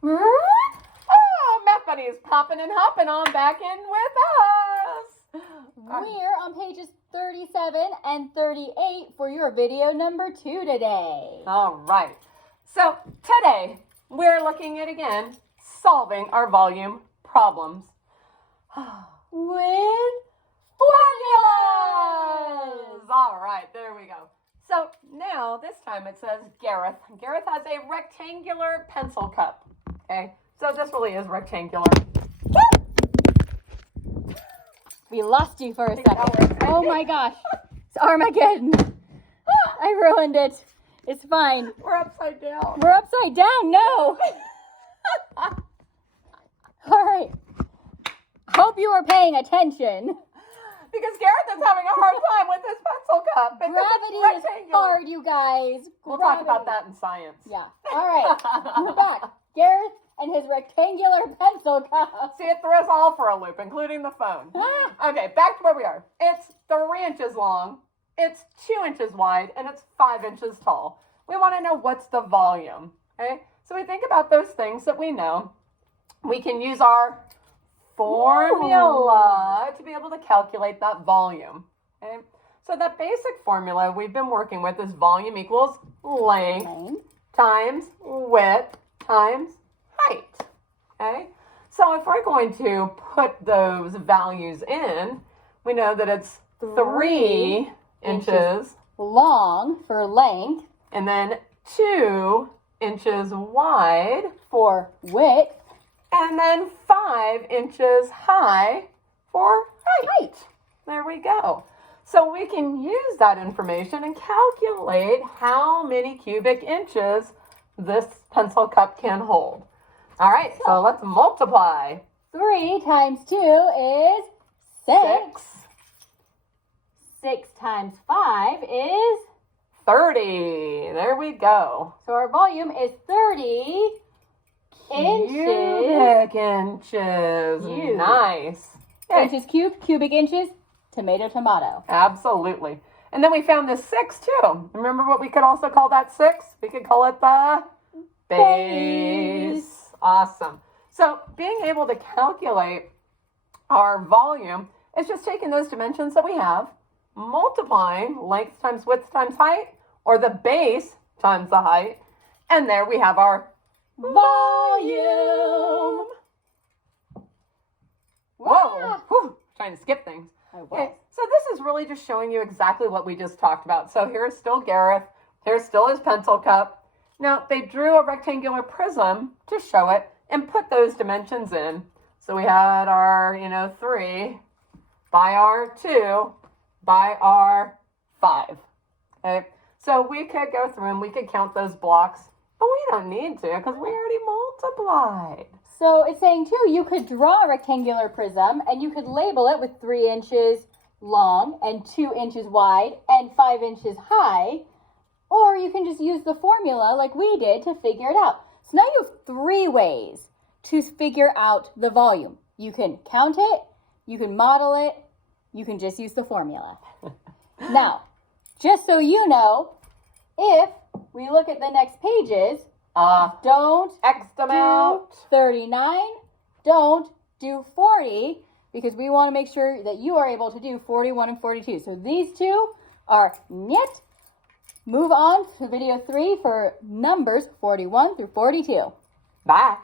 Oh, Math Buddy is popping and hopping on back in with us. We're on pages 37 and 38 for your video number 2 today. All right. So today we're looking at, again, solving our volume problems With formulas. All right, there we go. So now this time it says Gareth. Gareth has a rectangular pencil cup. Okay, so this really is rectangular. We lost you for a second. Oh my gosh. It's Armageddon. I ruined it. It's fine. We're upside down. We're upside down. No. All right. Hope you are paying attention. Because Gareth is having a hard time with his pencil cup. Gravity is hard, you guys. We'll talk about that in science. Yeah. All right. We're back. Gareth and his rectangular pencil cup. See, it threw us all for a loop, including the phone. Okay, back to where we are. It's 3 inches long, it's 2 inches wide, and it's 5 inches tall. We want to know what's the volume, okay? So we think about those things that we know. We can use our formula to be able to calculate that volume, okay? So that basic formula we've been working with is volume equals length times width times height, okay? So if we're going to put those values in, we know that it's 3 inches long for length and then 2 inches wide for width and then 5 inches high for height. There we go. So we can use that information and calculate how many cubic inches this pencil cup can hold. All right, so let's multiply. 3 times 2 is 6. 6 times 5 is 30. There we go. So our volume is 30 inches. Cubic inches. Cube. Nice. Inches cubed, cubic inches, tomato, tomato. Absolutely. And then we found this 6 too. Remember what we could also call that 6? We could call it the base. Awesome. So being able to calculate our volume is just taking those dimensions that we have, multiplying length times width times height, or the base times the height, and there we have our volume. Whoa. Whew. Trying to skip things. Okay, so this is really just showing you exactly what we just talked about. So here's still Gareth. Here's still his pencil cup. Now, they drew a rectangular prism to show it and put those dimensions in. So we had our, 3 by our 2 by our 5. Okay, so we could go through and we could count those blocks, but we don't need to because we already multiplied. So it's saying too, you could draw a rectangular prism and you could label it with 3 inches long and 2 inches wide and 5 inches high. Or you can just use the formula like we did to figure it out. So now you have 3 ways to figure out the volume. You can count it, you can model it, you can just use the formula. Now, just so you know, if we look at the next pages, don't do 39, don't do 40, because we want to make sure that you are able to do 41 and 42. So these two are niet. Move on to video 3 for numbers 41 through 42. Bye.